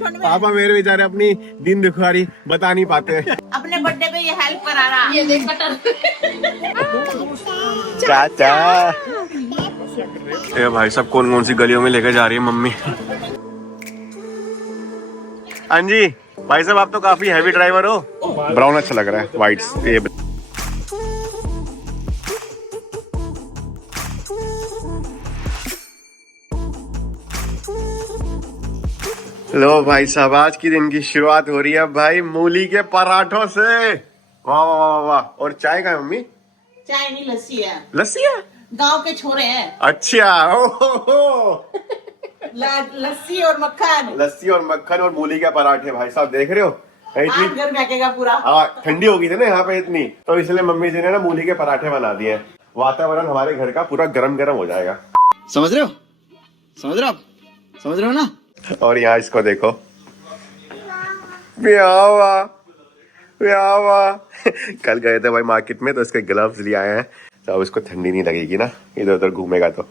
पापा मेरे बेचारे अपनी दिन दुखियारी बता नहीं पाते। अपने बर्थडे पे ये हेल्प करा रहा। ये देख कटर। चाचा ये भाई सब कौन कौन सी गलियों में लेकर जा रही है मम्मी। हाँ जी भाई साहब आप तो काफी हैवी ड्राइवर हो। ब्राउन अच्छा लग रहा है, व्हाइट ये। लो भाई साहब आज की दिन की शुरुआत हो रही है भाई मूली के पराठों से। वाह वाह वाह वाह। और चाय का है मम्मी? चाय नहीं लस्सी है। लस्सी है? गांव के छोरे हैं। अच्छा हो। लस्सी और मक्खन। लस्सी और मक्खन और मूली के पराठे भाई साहब देख रहे हो इतनी घर फेंकेगा पूरा। हाँ ठंडी हो गई थी ना यहाँ पे इतनी, तो इसलिए मम्मी जी ने ना मूली के पराठे बना दिए। वातावरण हमारे घर का पूरा गरम गरम हो जाएगा। समझ रहे हो? समझ रहे हो आप? समझ रहे हो ना? और यहाँ इसको देखो ब्यावा ब्यावा। कल गए थे भाई मार्केट में तो इसके ग्लव्स ले आए हैं, तो अब इसको ठंडी नहीं लगेगी ना इधर उधर घूमेगा तो।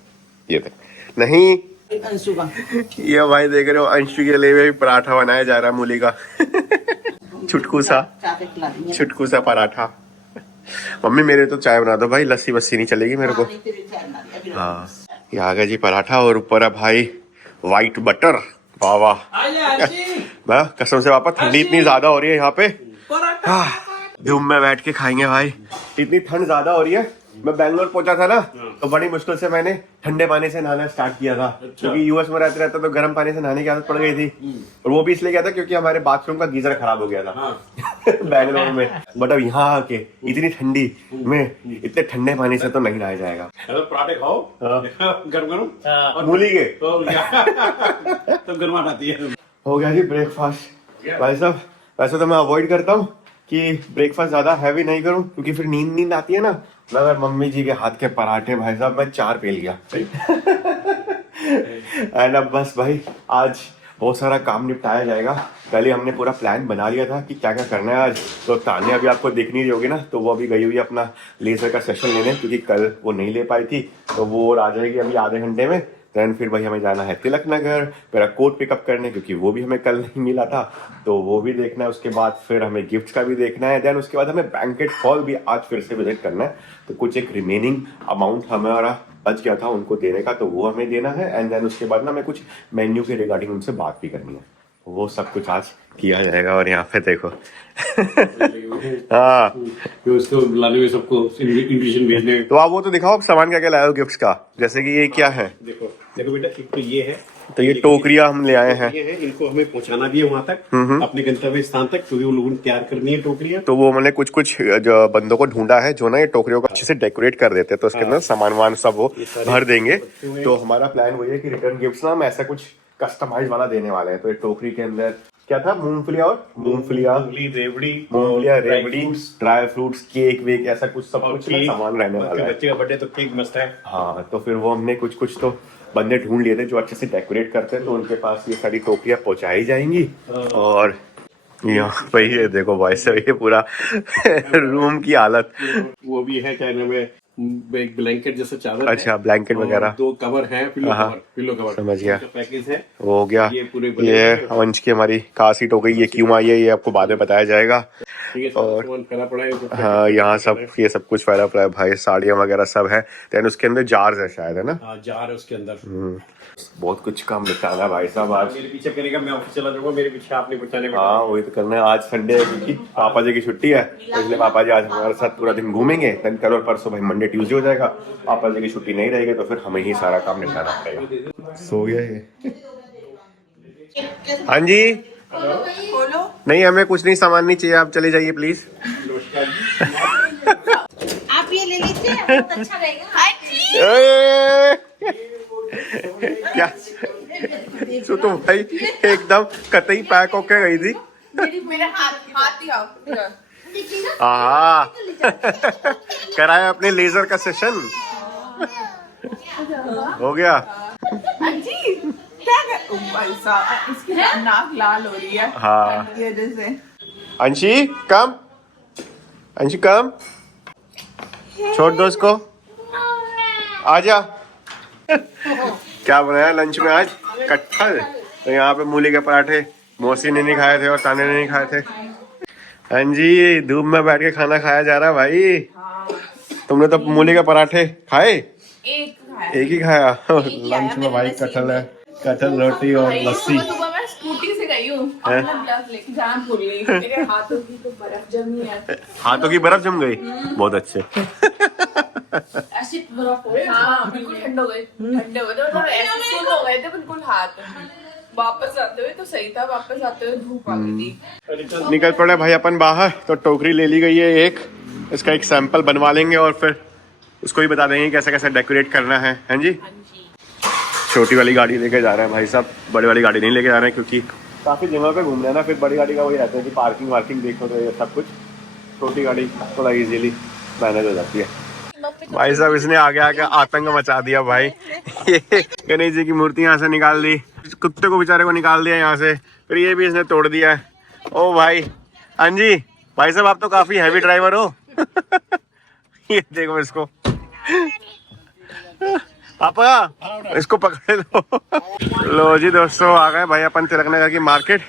ये थे नहीं अंशु का ये भाई देख रहे हो अंशु के लिए भी पराठा बनाया जा रहा है मूली का। छुटकू सा पराठा। मम्मी मेरे तो चाय बना दो भाई, लस्सी वस्सी नहीं चलेगी मेरे को। हाँ ये आ गया जी पराठा और ऊपर है भाई व्हाइट बटर। वाह वाह कसम से पापा ठंडी इतनी ज्यादा हो रही है यहाँ पे। धूप में बैठ के खाएंगे भाई, इतनी ठंड ज्यादा हो रही है। मैं बैंगलोर पहुंचा था ना तो बड़ी मुश्किल से मैंने ठंडे पानी से नहाना स्टार्ट किया था। क्योंकि यूएस में रहते रहते तो गर्म पानी से नहाने की आदत पड़ गई थी। और वो भी इसलिए गया था क्योंकि हमारे बाथरूम का गीजर खराब हो गया था बैंगलोर में। बट अब यहाँ आके इतनी ठंडी में इतने ठंडे पानी से तो नहीं नहाया जाएगा। पराठे खाओ गरम गरम मूली के तो गर्माहट आती है। हो गया जी ब्रेकफास्ट। भाई साहब वैसे तो मैं अवॉइड करता हूँ कि ब्रेकफास्ट ज्यादा हैवी नहीं करूँ क्योंकि फिर नींद आती है ना। मगर मम्मी जी के हाथ के पराठे भाई साहब मैं 4 पेल गया। एंड अब बस भाई आज बहुत सारा काम निपटाया जाएगा। पहले हमने पूरा प्लान बना लिया था कि क्या क्या करना है आज। तो तान्या अभी आपको देखनी रही होगी ना, तो वो अभी गई हुई है अपना लेजर का सेशन लेने क्योंकि कल वो नहीं ले पाई थी। तो वो आ जाएगी अभी आधे घंटे में। देन फिर भाई हमें जाना है तिलक नगर मेरा कोट पिकअप करने क्योंकि वो भी हमें कल नहीं मिला था, तो वो भी देखना है। उसके बाद फिर हमें गिफ्ट का भी देखना है। देन उसके बाद हमें बैंकेट हॉल भी आज फिर से विजिट करना है। तो कुछ एक रिमेनिंग अमाउंट हमारा बच गया था उनको देने का, तो वो हमें देना है। एंड देन उसके बाद ना हमें कुछ मेन्यू के रिगार्डिंग उनसे बात भी करनी है। वो सब कुछ आज किया जाएगा। और यहाँ पे देखो हाँ उसको बुलाने में सबको इन्विटेशन भेजने। तो आप वो तो दिखाओ सामान क्या क्या लाए हो गिफ्ट्स का। जैसे कि ये क्या है? देखो देखो बेटा, एक तो ये है, तो ये टोकरिया हम ले आए हैं। ये है, इनको हमें पहुंचाना भी है वहां तक अपने गंतव्य स्थान तक, क्योंकि उन लोगों ने तैयार करनी है टोकरियां। तो वो मैंने कुछ कुछ जो बंदों को ढूंढा है जो ना ये टोकरियों को अच्छे से डेकोरेट कर देते हैं, तो उसके अंदर सामान वामान सब वो भर देंगे। तो हमारा प्लान वही है कि रिटर्न गिफ्ट्स ना हम ऐसा कुछ कस्टमाइज वाला देने वाले हैं। तो ये टोकरी के अंदर क्या था? मूंगफलियां, रेवड़ी, रेवड़ी, ड्राई फ्रूट्स, केक वेक ऐसा कुछ सब कुछ सामान रहने वाला है। बच्चे का बर्थडे तो केक मस्त है। हाँ तो फिर वो हमने कुछ कुछ तो बंदे ढूंढ लिए थे जो अच्छे से डेकोरेट करते हैं, तो उनके पास ये सारी टोकरियां पहुंचाई जाएंगी। और यहाँ पे ये देखो भाई साहब ये पूरा रूम की हालत। वो भी है क्या नाम है, एक ब्लैंकेट जैसा चादर। अच्छा ब्लैंकेट वगैरह, 2 कवर है, पिलो कवर समझ गया। पैकेज है हो गया। ये अंश की हमारी कार सीट हो गई। ये क्यों आई है ये आपको बाद में बताया जाएगा। और हाँ यहाँ सब ये सब कुछ फैला पड़ा है भाई, साड़ियाँ वगैरह सब है। देन उसके अंदर जार्स है शायद, है ना? जार है उसके अंदर। बहुत कुछ काम निपटाना भाई साहब आज। मेरे पीछे करेगा, मैं ऑफिस चला जाऊंगा, मेरे पीछे आपने पहुंचाने। हाँ वही तो करना है। आज संडे है क्योंकि पापा जी की छुट्टी है, तो इसलिए पापा जी आज हमारे साथ पूरा दिन घूमेंगे। देन कल और परसों भाई मंडे ट्यूसडे हो जाएगा, पापा जी की छुट्टी नहीं रहेगी, तो फिर हमें ही सारा काम निपटाना पड़ेगा। सो गया है। हाँ जी बोलो। नहीं हमें कुछ नहीं, सामान नहीं चाहिए, आप चले जाइए प्लीज। आप ये ले लीजिए, बहुत अच्छा रहेगा। क्या सो तो भाई एकदम कतई पैक होके गई थी। मेरे हाथ ही आओ। हाँ कराया अपने लेजर का सेशन हो गया। जी क्या कर भाई साहब, इसकी नाक लाल हो रही है। हाँ की वजह से। अंशी कम, अंशी कम, छोड़ दो इसको, आजा। क्या बनाया लंच में आज? कटहल। तो यहाँ पे मूली के पराठे मौसी ने नहीं खाए थे और ताने ने नहीं खाए थे। हाँ जी, धूप में बैठ के खाना खाया जा रहा भाई। तुमने तो मूली के पराठे खाए? एक ही खाया। लंच में भाई कटहल है, कटहल रोटी और लस्सी। सुबह मैं स्कूटी से गई हूँ, अपना गिलास लेके जान भूल गई। मेरे हाथों की तो बर्फ जमी है। हाथों की बर्फ जम गई? बहुत अच्छे। ऐसी बर्फ हो गई, हाँ बिल्कुल ठंड हो गए, ठंडे हो गए थे, ऐसे सुन हो गए थे बिल्कुल हाथ। वापस आते हुए तो सही था, वापस आते हुए धूप आ गई थी। निकल पड़े भाई अपन बाहर। तो टोकरी ले ली गई है एक, इसका एक सैंपल बनवा लेंगे और फिर उसको ही बता देंगे कैसे कैसे डेकोरेट करना है। हैं जी? छोटी वाली गाड़ी लेके जा रहे हैं भाई साहब, बड़ी वाली गाड़ी नहीं लेके जा रहे हैं क्योंकि काफ़ी जगह पे घूमना है ना। फिर बड़ी गाड़ी का वही रहता है कि पार्किंग वार्किंग देखो तो ये सब कुछ। छोटी गाड़ी थोड़ा इजीली मैनेज हो जाती है। भाई साहब इसने आगे आके आतंक मचा दिया भाई। ये गणेश जी की मूर्ति यहाँ से निकाल दी, कुत्ते को बेचारे को निकाल दिया यहाँ से, फिर ये भी इसने तोड़ दिया है। ओ भाई, हाँ जी भाई साहब आप तो काफी हैवी ड्राइवर हो। ये देखो इसको, पापा इसको पकड़े लो। लो जी दोस्तों, आ गए भाई अपन तिलक नगर की मार्केट।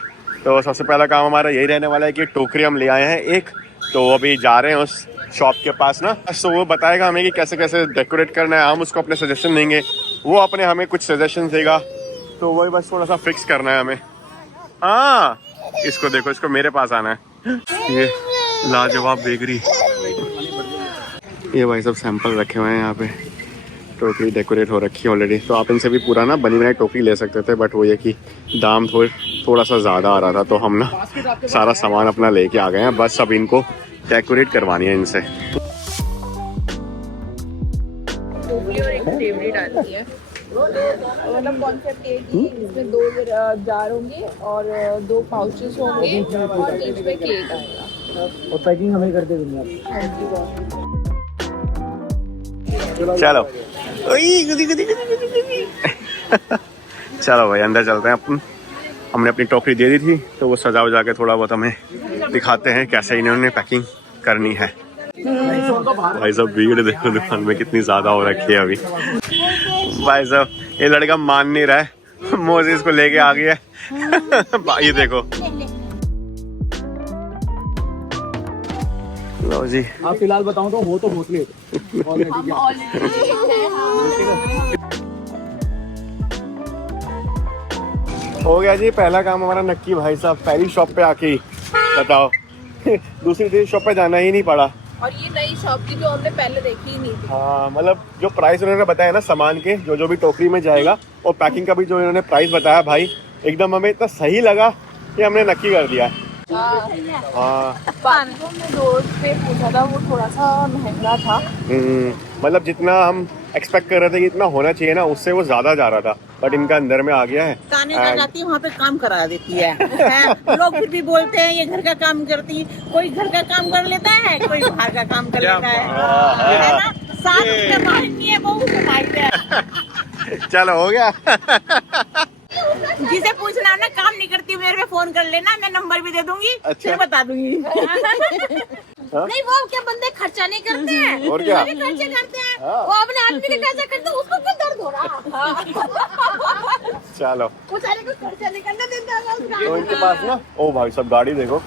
तो सबसे पहला काम हमारा यही रहने वाला है कि टोकरी हम ले आए हैं एक, तो अभी जा रहे हैं उस शॉप के पास ना। तो वो बताएगा हमें कि कैसे कैसे डेकोरेट करना है, हम उसको अपने सजेशन देंगे, वो अपने हमें कुछ सजेशन देगा। तो वही बस थोड़ा सा फिक्स करना है हमें। हाँ इसको देखो, इसको मेरे पास आना है। ये लाजवाब बेकरी, ये भाई सब सैंपल रखे हुए हैं यहाँ पे। टोकरी डेकोरेट हो रखी है ऑलरेडी, तो आप इनसे भी पूरा ना बनी बनाई टोकरी ले सकते थे, बट वो ये कि दाम थोड़ा सा ज़्यादा आ रहा था। तो हम ना सारा सामान अपना लेके आ गए हैं, बस अब इनको डेकोरेट करवानी है इनसे। मतलब कॉन्सेप्ट ये कि इसमें 2 जार होंगे और 2 पाउचेस होंगे और बीच में केक आएगा और पैकिंग हमें कर दे दूंगा। चलो चलो भाई अंदर चलते हैं अपन। हमने अपनी टोकरी दे दी थी, तो वो सजा वजा के थोड़ा बहुत हमें दिखाते हैं कैसे इन्होंने पैकिंग करनी है। भाई साहब भीड़ देखो दुकान में कितनी ज्यादा हो रखी है अभी। भाई साहब ये लड़का मान नहीं रहा है, मोज़ेस को लेके आ गया है। ये देखो, लो जी आप फिलहाल बताऊं तो हो तो मोस्टली हो गया जी पहला काम हमारा नक्की भाई साहब। पहली शॉप पे आके ही बताओ, दूसरी शॉप पे जाना ही नहीं पड़ा। और ये नई शॉप थी जो हमने पहले देखी ही नहीं थी। हाँ मतलब जो प्राइस उन्होंने बताया ना सामान के, जो भी टोकरी में जाएगा, और पैकिंग का भी जो इन्होंने प्राइस बताया भाई, एकदम हमें इतना सही लगा कि हमने नक्की कर दिया। हाँ पानी में दोस्त पे पूछा था, वो थोड़ा सा महंगा था। मतलब जितना हम एक्सपेक्ट कर रहे थे कि इतना होना चाहिए ना, उससे वो ज्यादा जा रहा था, बट इनका अंदर में आ गया है। ताने का जाती है वहाँ पे काम करा देती है। लोग फिर भी बोलते हैं ये घर का काम करती है, कोई घर का काम कर लेता है, कोई बाहर का काम कर लेता है ना। साथ में बाहर नहीं है, बहू से बाहर है। चलो हो गया। जिसे पूछना ना काम नहीं करती, मेरे पे फोन कर लेना, मैं नंबर भी दे दूंगी। अच्छा। फिर बता दूंगी। नहीं वो क्या बंदे खर्चा नहीं करते हैं, और क्या खर्चे करते हैं। वो अपने आदमी के खर्चा करते हैं, उसको क्यों दर्द हो रहा। चलो बेचारे को खर्चा नहीं करने देता है। तो इनके पास ना, ओ भाई सब गाड़ी देखो।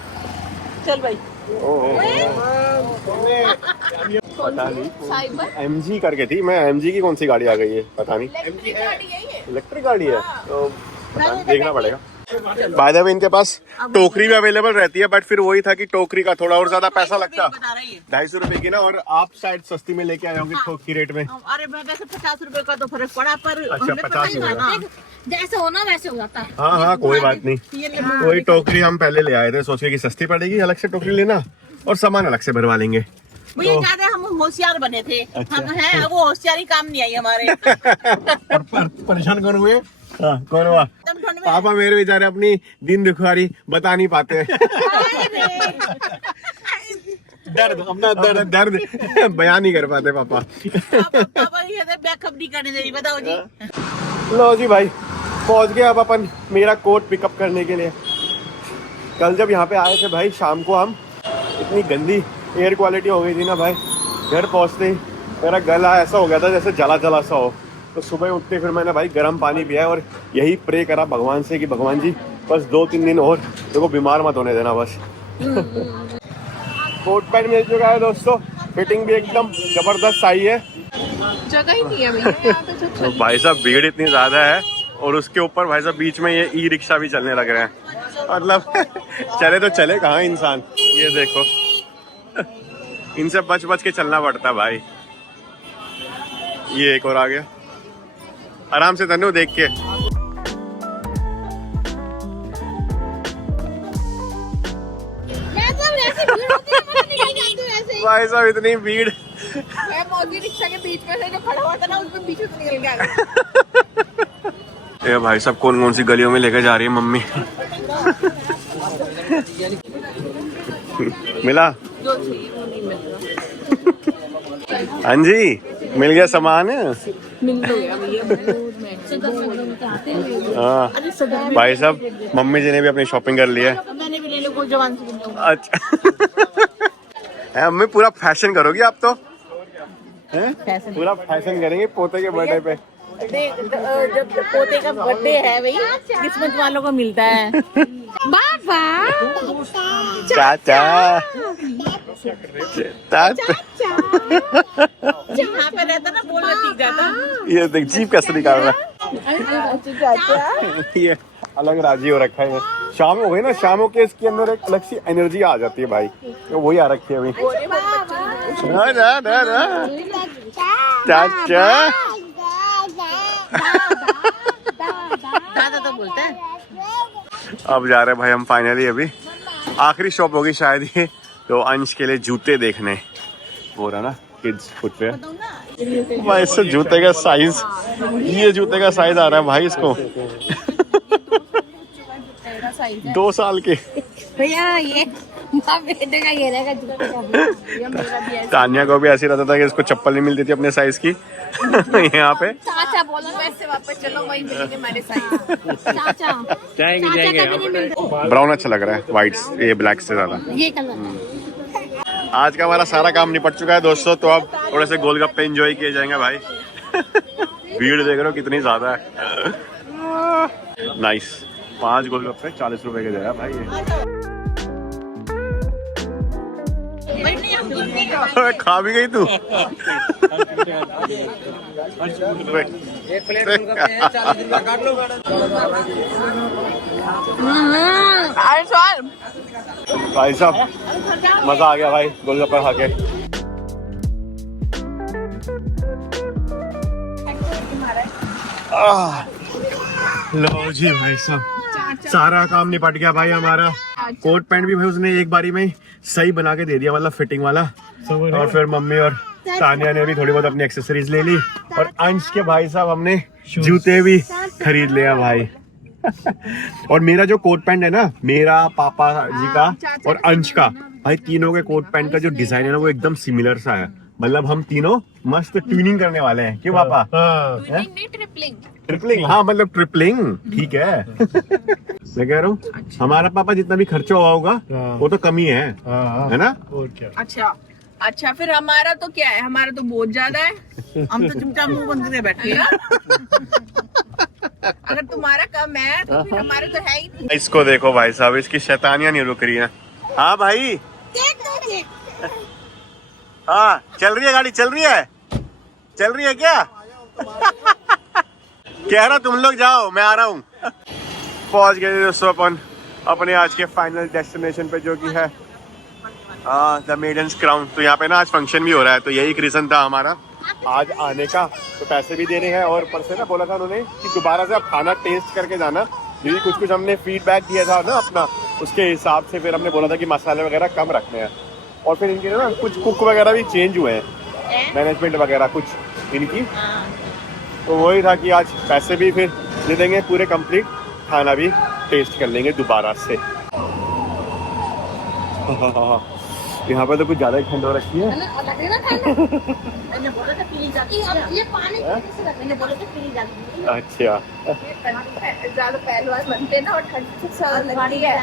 चल भाई पता नहीं MG करके थी, मैं MG की कौन सी गाड़ी आ गई है पता नहीं। इलेक्ट्रिक गाड़ी है तो पता नहीं, देखना पड़ेगा। बाय द वे इनके पास टोकरी भी अवेलेबल रहती है, बट फिर वही था कि टोकरी का थोड़ा और ज्यादा पैसा लगता। 250 रुपए की ना, और आप शायद सस्ती में लेके आए होंगे थोक की रेट में। अरे वैसे 50 रुपए का तो फर्क पड़ा, पर अच्छा 50 रुपए, जैसे होना वैसे हो जाता है। हाँ हाँ कोई बात नहीं। वही टोकरी हम पहले ले आए थे, सोचे कि सस्ती पड़ेगी, अलग से टोकरी लेना और सामान अलग से भरवा लेंगे। भैया ज्यादा हम होशियार बने थे। अच्छा। हम हैं, वो होशियारी काम नहीं आई हमारे। और परेशान कौन हुए? हाँ, कौन हुआ? पापा मेरे बेचारे अपनी दिन दुखवारी बता नहीं पाते। दर्द अपना दर्द बयान नहीं कर पाते पापा। बैकअप नहीं करने दे, बताओ जी। लो जी भाई पहुंच गए अब अपन मेरा कोट पिकअप करने के लिए। कल जब यहाँ पे आए थे भाई शाम को, हम इतनी गंदी एयर क्वालिटी हो गई थी ना भाई, घर पहुँचते ही मेरा गला ऐसा हो गया था जैसे जला जला सा हो। तो सुबह उठते फिर मैंने भाई गर्म पानी पिया और यही प्रे करा भगवान से कि भगवान जी बस 2-3 दिन और देखो, बीमार मत होने देना बस। कोट पैंट मिल चुका है दोस्तों, फिटिंग भी एकदम जबरदस्त आई है। जगह ही नहीं है भैया यहाँ पे तो भाई साहब भीड़ इतनी ज्यादा है, और उसके ऊपर भाई साहब बीच में ये ई रिक्शा भी चलने लग रहे हैं, मतलब चले तो चले कहाँ इंसान। ये देखो इनसे बच बच के चलना पड़ता है भाई। ये एक और आ गया, आराम से तन्नू देख के। भाई साहब इतनी भीड़, मैं मोदी रिक्शा के बीच में से जो खड़ा हुआ था ना, उसमें बीच से निकल गया। ये भाई साहब कौन कौन सी गलियों में लेकर जा रही है मम्मी। मिला? हाँ जी, मिल गया सामान। मिल गया भैया। हाँ भाई साहब, मम्मी जी ने भी अपनी शॉपिंग कर ली है। मैंने भी ले लो, कोई जवान से भी अच्छा मम्मी पूरा फैशन करोगी आप तो, हैं? पूरा फैशन करेंगे पोते के बर्थडे पे। जब पोते का बर्थडे है भाई, किस्मत वालों को मिलता है। बाबा चाचा चाचा यहाँ पे रहता ना, बोलना सीख जाता। ये देख जीप कैसे निकाल रहा है। ये अलग राजी हो रखा है। शाम हो गई ना, शामों के इसके अंदर एक अलग सी एनर्जी आ जाती है भाई, तो वही आ रखी है अभी। चाचा दादा तो बोलता है। अब जा रहे हैं भाई हम फाइनली, अभी आखिरी शॉप होगी शायद ये, तो अंश के लिए जूते देखने हो रहा ना, किड्स फुटवेयर। भाई इससे जूते का साइज, ये जूते का साइज आ रहा है भाई इसको 2 साल के। भैया ये बेटे का ये रहेगा जूते का। तान्या को भी ऐसे रहता था कि इसको चप्पल नहीं मिलती थी अपने साइज की। यहाँ पे चाचा बोलो, वैसे वापस चलो, वही मिलेंगे हमारे साइज। चाचा जाएंगे। ब्राउन अच्छा लग रहा है, व्हाइट ये ब्लैक से ज्यादा। ये कलर आज का हमारा सारा काम निपट चुका है दोस्तों, तो अब थोड़े से गोलगप्पे एंजॉय किए जाएंगे भाई। भीड़ देख रहे हो कितनी ज्यादा है। नाइस, 5 गोलगप्पे 40 रुपए के दे रहा है भाई ये। खा भी गई तू? भाई साहब मजा आ गया भाई गोलगप्पे खा के। लो जी भाई साहब, सारा काम निपट गया भाई हमारा। कोट पैंट भी भाई उसने एक बारी में सही बना के दे दिया, मतलब फिटिंग वाला। और फिर मम्मी और तानिया ने भी थोड़ी बहुत अपनी एक्सेसरीज ले ली, और अंश के भाई साहब हमने जूते भी खरीद लिया भाई। और मेरा जो कोट पैंट है ना, मेरा पापा जी का और अंश का, भाई तीनों के कोट पैंट का जो डिजाइन है ना, वो एकदम सिमिलर सा है। मतलब हम तीनों मस्त ट्यूनिंग करने वाले हैं, क्यों पापा? ट्रिपलिंग, हाँ मतलब ट्रिपलिंग, ठीक है। मैं कह रहा हूँ हमारा पापा जितना भी खर्चा हुआ होगा वो तो कम ही है ना? और क्या? अच्छा फिर हमारा तो क्या है, हमारा तो बहुत ज्यादा है। हम तो चुपचाप मुंह बंद करके बैठे हैं। अगर तुम्हारा कम है तो फिर हमारा तो है ही नहीं। इसको देखो भाई साहब, इसकी शैतानियां नहीं रुक रही है। हाँ भाई, हाँ चल रही है गाड़ी, चल रही है क्या? कह रहा तुम लोग जाओ, मैं आ रहा हूँ। पहुंच गए दोस्तों अपन अपने आज के फाइनल डेस्टिनेशन पे, जो कि है द मेडन्स क्राउन। तो यहाँ पे ना आज फंक्शन भी हो रहा है, तो यही एक रीजन था हमारा आज आने का। तो पैसे भी देने हैं, और ऊपर से ना बोला था उन्होंने कि दोबारा से आप खाना टेस्ट करके जाना, क्योंकि कुछ हमने फीडबैक दिया था ना अपना, उसके हिसाब से फिर हमने बोला था कि मसाले वगैरह कम रखने हैं। और फिर इनके ना कुछ कुक वगैरह भी चेंज हुए हैं, मैनेजमेंट वगैरह कुछ इनकी। तो वही था कि आज पैसे भी फिर दे देंगे पूरे कंप्लीट, खाना भी टेस्ट कर लेंगे दोबारा से। यहाँ पे तो कुछ ज्यादा ही ठंड हो रखी है। अच्छा, ज्यादा पहलवान बनते ना, और ठंड से लगती है।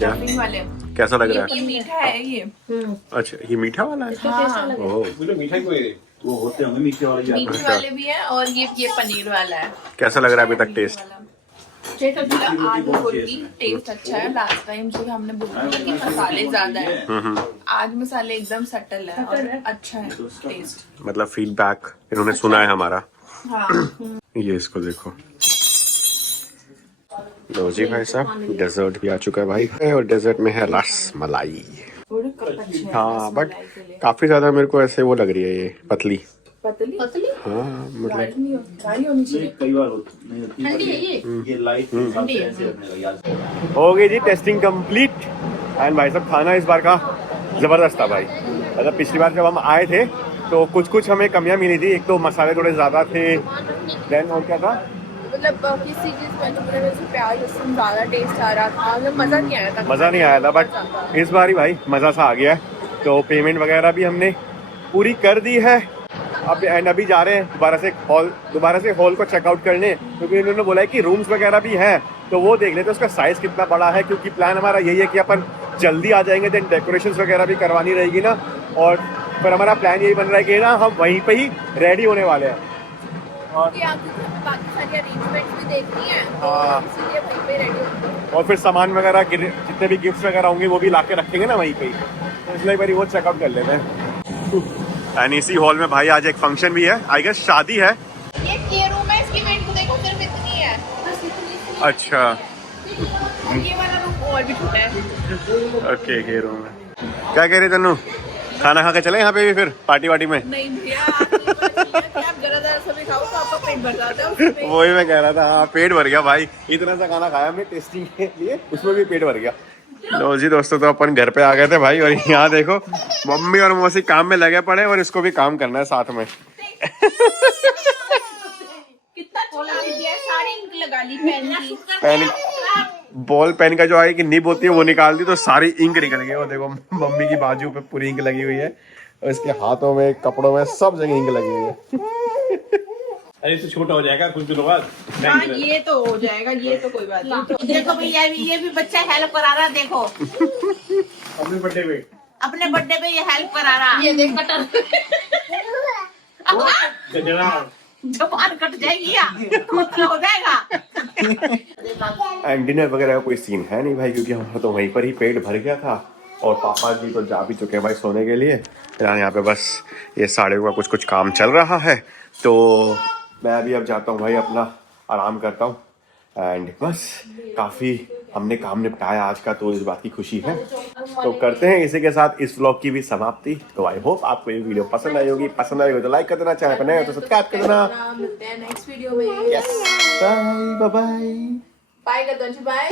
क्या कैसा लग रहा ये है? मीठा है ये। अच्छा, ये मीठा वाला है? ओह, बोलो मीठा कोई वो होते होंगे मीठे वाले मीठे वाले भी है और ये पनीर वाला है। कैसा लग रहा है अभी तक टेस्ट? आज बोली टेस्ट अच्छा है। लास्ट टाइम जो हमने बोला था कि मसाले ज्यादा है, आज मसाले एकदम सटल है और अच्छा है टेस्ट। मतलब फीडबैक इन्होंने सुना है हमारा। हाँ ये इसको देखो। लो जी भाई साहब, डेजर्ट भी आ चुका है भाई, और डेजर्ट में है रस मलाई। थोड़े कप अच्छे हैं हाँ, बट रसमलाई के लिए। काफी ज्यादा मेरे को ऐसे वो लग रही है, ये पतली। पतली पतली हाँ मतलब गाढ़ी होनी चाहिए। कई बार नहीं होती ये लाइट हो गई जी टेस्टिंग कंप्लीट। एंड भाई साहब खाना इस बार का जबरदस्त था भाई। मतलब पिछली बार जब हम आए थे तो कुछ हमें कमियां मिली थी। एक तो मसाले थोड़े ज्यादा थे, देन और क्या था, मतलब किसी चीज में जो मेरे से प्याज लहसुन ज्यादा टेस्ट आ रहा था, मतलब मजा नहीं आया था। मज़ा नहीं आया था। बट इस बार ही भाई मज़ा सा आ गया है। तो पेमेंट वगैरह भी हमने पूरी कर दी है। अब अभी जा रहे हैं दोबारा से हॉल को चेकआउट करने, क्योंकि इन्होंने बोला है कि रूम्स वगैरह भी हैं, तो वो देख लेते हैं उसका साइज़ कितना बड़ा है। क्योंकि प्लान हमारा यही है कि अपन जल्दी आ जाएंगे, देन डेकोरेशन वगैरह भी करवानी रहेगी ना। और फिर हमारा प्लान यही बन रहा है कि ना हम वहीं पे ही रेडी होने वाले हैं। और बाकी सारी अरेंजमेंट्स भी देखनी है, तो हाँ। इसीलिए वहीं पे रेडी होंगे। और फिर सामान वगैरह जितने भी गिफ्ट्स वगैरह होंगे वो भी ला के रखेंगे ना वहीं पे ही, तो इसलिए एक बार वो चेकआउट कर लेते हैं। एंड इसी हॉल में भाई आज एक फंक्शन भी है, आई गेस शादी है। ये रूम है, इसकी वेट देखो सिर्फ इतनी है, बस इतनी सी है। अच्छा और ये वाला रूम और भी छोटा है। ओके, ये रूम है। क्या कह रहे तन्नू, खाना खा के चले यहाँ पे भी फिर पार्टी वार्टी में? नहीं भैया, आप जरा जरा सा भी खाओ तो आपका पेट भर जाता है उसमें। वही मैं कह रहा था, हाँ पेट भर गया भाई। इतना सा खाना खाया हमने टेस्टिंग के लिए, उसमें भी पेट भर गया। लो जी दोस्तों, तो अपन घर पे आ गए थे भाई, और यहाँ देखो मम्मी और मौसी काम में लगे पड़े, और इसको भी काम करना है साथ में। कितना चला दिया, सारी इंक लगा ली पेन की। पेन, बॉल पेन का जो आगे की निब होती है वो निकाल दी, तो सारी इंक निकल गई। वो देखो मम्मी की बाजू पे पूरी इंक लगी हुई है, और इसके हाथों में, कपड़ों में, सब जगह इंक लगी हुई है। अरे तो छोटा हो जाएगा कुछ दिनों बाद। हाँ ये तो हो जाएगा, ये तो कोई बात नहीं। तो देखो भैया, ये भी बच्चा हेल्प करा रहा है। देखो अपने बर्थडे पे अपने बर्थडे पे ये हेल्प करा रहा है। ये देख कटर जबान कट जाएगी या खोखला हो जाएगा। एंड डिनर वगैरह का कोई सीन है नहीं भाई, क्योंकि हमारा तो वहीं पर ही पेट भर गया था, और पापा जी तो जा भी चुके हैं भाई सोने के लिए। यहाँ पे बस ये साड़ियों का कुछ काम चल रहा है, तो मैं भी अब जाता हूँ भाई, अपना आराम करता हूँ। एंड बस काफ़ी हमने काम निपटाया आज का, तो इस बात की खुशी है। तो करते हैं इसी के साथ इस व्लॉग की भी समाप्ति। तो आई होप आपको ये वीडियो पसंद आई होगी। पसंद आई होगी तो लाइक कर देना, चैनल पर नए हो तो सब्सक्राइब कर देना। मिलते हैं नेक्स्ट वीडियो में। Yes, bye bye bye, bye.